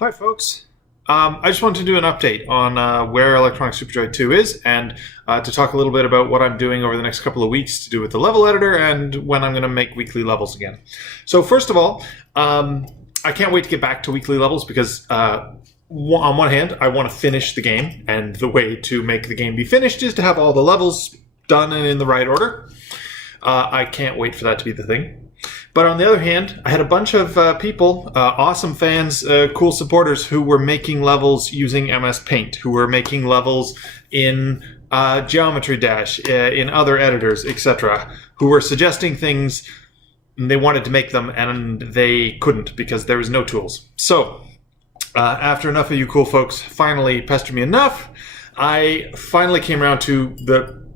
Hi, folks. I just wanted to do an update on where Electronic Superdrive 2 is and to talk a little bit about what I'm doing over the next couple of weeks to do with the level editor and when I'm going to make weekly levels again. So first of all, I can't wait to get back to weekly levels because on one hand, I want to finish the game, and the way to make the game be finished is to have all the levels done and in the right order. I can't wait for that to be the thing. But on the other hand, I had a bunch of people, awesome fans, cool supporters who were making levels using MS Paint, who were making levels in Geometry Dash, in other editors, etc., who were suggesting things, and they wanted to make them, and they couldn't because there was no tools. So, after enough of you cool folks finally pestered me enough, I finally came around to the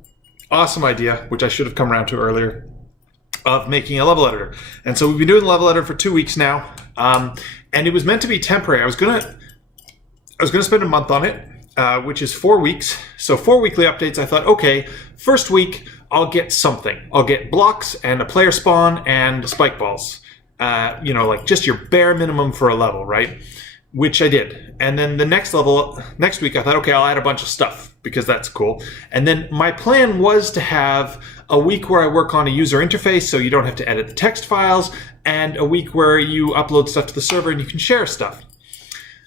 awesome idea, which I should have come around to earlier, of making a level editor. And so we've been doing the level editor for 2 weeks now, and it was meant to be temporary. I was gonna spend a month on it, which is 4 weeks. So 4 weekly updates. I thought, okay, first week I'll get something. I'll get blocks and a player spawn and spike balls. Like just your bare minimum for a level, right? Which I did. And then the next week I thought, okay, I'll add a bunch of stuff because that's cool. And then my plan was to have a week where I work on a user interface so you don't have to edit the text files, and a week where you upload stuff to the server and you can share stuff.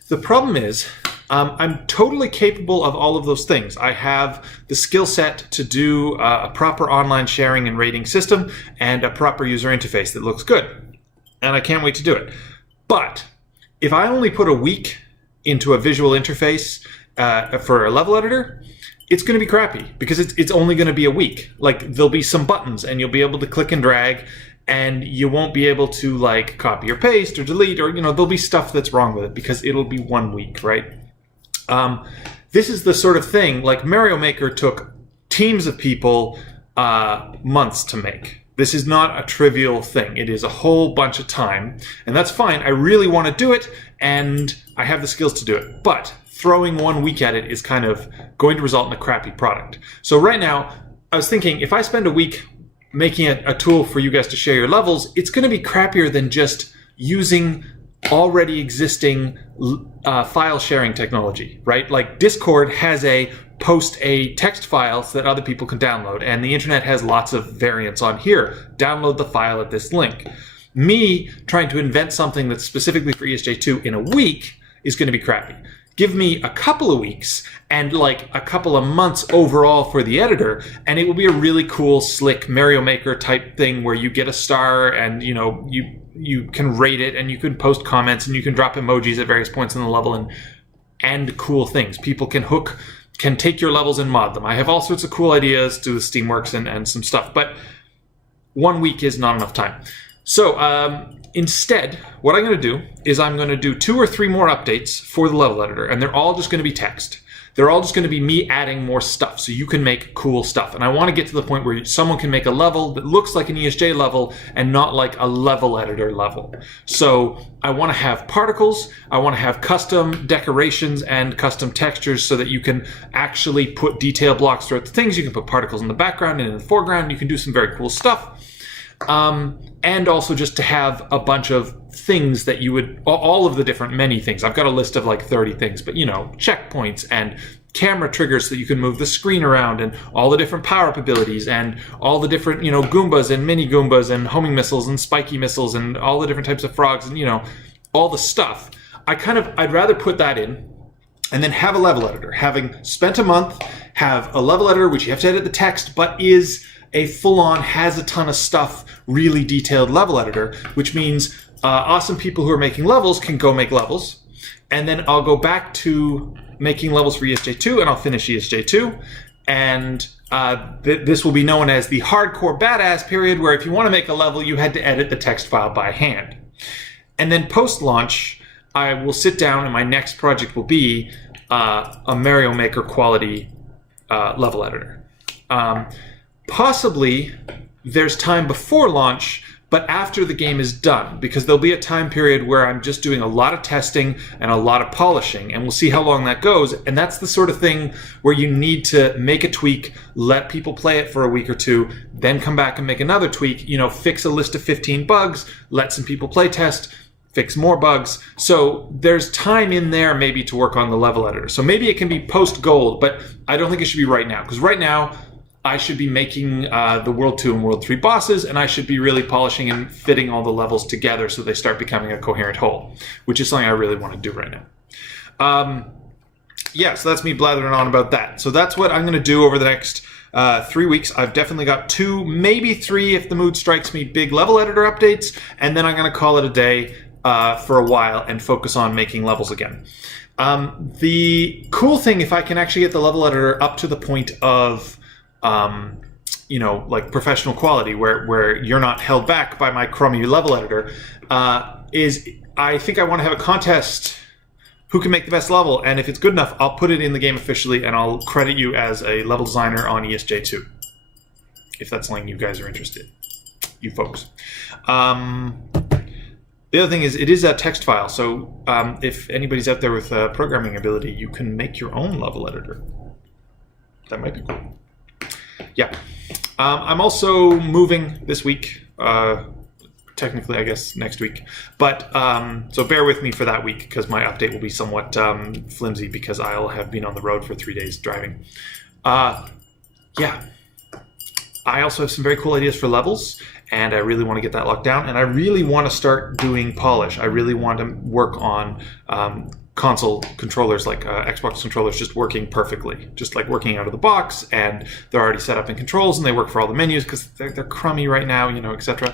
The problem is, I'm totally capable of all of those things. I have the skill set to do a proper online sharing and rating system and a proper user interface that looks good. And I can't wait to do it. But if I only put a week into a visual interface for a level editor, it's going to be crappy because it's only going to be a week. Like, there'll be some buttons and you'll be able to click and drag, and you won't be able to like copy or paste or delete, or there'll be stuff that's wrong with it because it'll be 1 week, right? This is the sort of thing, like Mario Maker took teams of people months to make. This is not a trivial thing. It is a whole bunch of time, and that's fine. I really want to do it, and I have the skills to do it. But throwing 1 week at it is kind of going to result in a crappy product. So right now, I was thinking, if I spend a week making a tool for you guys to share your levels, it's going to be crappier than just using already existing file sharing technology, right? Like Discord has post a text file so that other people can download, and the internet has lots of variants on here. Download the file at this link. Me trying to invent something that's specifically for ESJ2 in a week is going to be crappy. Give me a couple of weeks and like a couple of months overall for the editor, and it will be a really cool, slick Mario Maker type thing where you get a star and you can rate it, and you can post comments, and you can drop emojis at various points in the level, and cool things. People can take your levels and mod them. I have all sorts of cool ideas to the Steamworks and some stuff, but 1 week is not enough time. So instead, what I'm going to do is I'm going to do 2 or 3 more updates for the level editor, and they're all just going to be text. They're all just going to be me adding more stuff so you can make cool stuff. And I want to get to the point where someone can make a level that looks like an ESJ level and not like a level editor level. So I want to have particles, I want to have custom decorations and custom textures so that you can actually put detail blocks throughout the things. You can put particles in the background and in the foreground. You can do some very cool stuff. And also just to have a bunch of things that you would, all of the different many things. I've got a list of like 30 things, but checkpoints and camera triggers so that you can move the screen around, and all the different power-up abilities, and all the different, Goombas and mini Goombas and homing missiles and spiky missiles and all the different types of frogs and, all the stuff. I'd rather put that in and then have a level editor. Having spent a month, have a level editor, which you have to edit the text, but is a full-on, has a ton of stuff, really detailed level editor, which means awesome people who are making levels can go make levels, and then I'll go back to making levels for ESJ2, and I'll finish ESJ2, and this will be known as the hardcore badass period, where if you want to make a level, you had to edit the text file by hand. And then post-launch, I will sit down, and my next project will be a Mario Maker quality level editor. Possibly there's time before launch, but after the game is done, because there'll be a time period where I'm just doing a lot of testing and a lot of polishing, and we'll see how long that goes. And that's the sort of thing where you need to make a tweak, let people play it for a week or two, then come back and make another tweak, fix a list of 15 bugs, let some people play test, fix more bugs. So there's time in there maybe to work on the level editor. So maybe it can be post-gold, but I don't think it should be right now. Because right now, I should be making the World 2 and World 3 bosses, and I should be really polishing and fitting all the levels together so they start becoming a coherent whole, which is something I really want to do right now. Yeah, so that's me blathering on about that. So that's what I'm going to do over the next 3 weeks. I've definitely got 2, maybe 3 if the mood strikes me, big level editor updates, and then I'm going to call it a day for a while and focus on making levels again. The cool thing, if I can actually get the level editor up to the point of like professional quality where you're not held back by my crummy level editor, is I think I want to have a contest who can make the best level, and if it's good enough, I'll put it in the game officially and I'll credit you as a level designer on ESJ2. If that's something you guys are interested, you folks. The other thing is it is a text file, so if anybody's out there with programming ability, you can make your own level editor. That might be cool. Yeah. I'm also moving this week. Technically, I guess, next week. But, so bear with me for that week, because my update will be somewhat flimsy, because I'll have been on the road for 3 days driving. Yeah. I also have some very cool ideas for levels, and I really want to get that locked down, and I really want to start doing polish. I really want to work on console controllers, like Xbox controllers, just working perfectly, just like working out of the box, and they're already set up in controls, and they work for all the menus, because they're crummy right now, etc.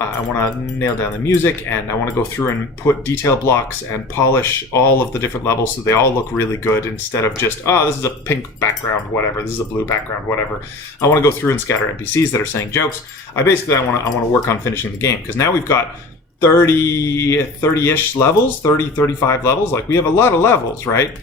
I want to nail down the music, and I want to go through and put detail blocks and polish all of the different levels so they all look really good, instead of just, oh, this is a pink background, whatever, this is a blue background, whatever. I want to go through and scatter NPCs that are saying jokes. I want to work on finishing the game, because now we've got 30-ish levels, 35 levels. Like, we have a lot of levels, right?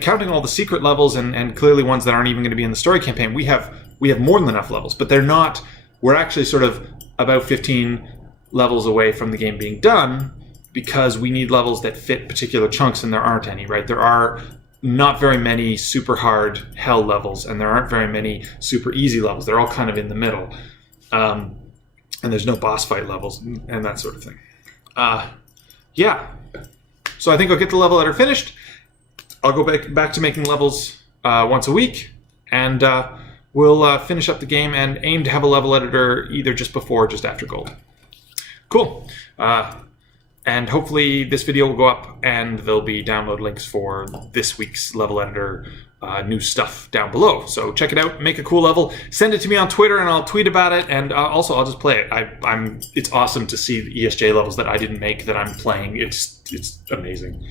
Counting all the secret levels and clearly ones that aren't even going to be in the story campaign, we have more than enough levels, but they're not. We're actually sort of about 15 levels away from the game being done, because we need levels that fit particular chunks, and there aren't any, right? There are not very many super hard hell levels, and there aren't very many super easy levels. They're all kind of in the middle. And there's no boss fight levels and that sort of thing. Yeah. So I think I'll get the level editor finished. I'll go back to making levels once a week, and we'll finish up the game and aim to have a level editor either just before or just after gold. Cool. And hopefully this video will go up, and there'll be download links for this week's level editor new stuff down below. So check it out, make a cool level, send it to me on Twitter, and I'll tweet about it, and also I'll just play it. It's awesome to see the ESJ levels that I didn't make that I'm playing. It's amazing.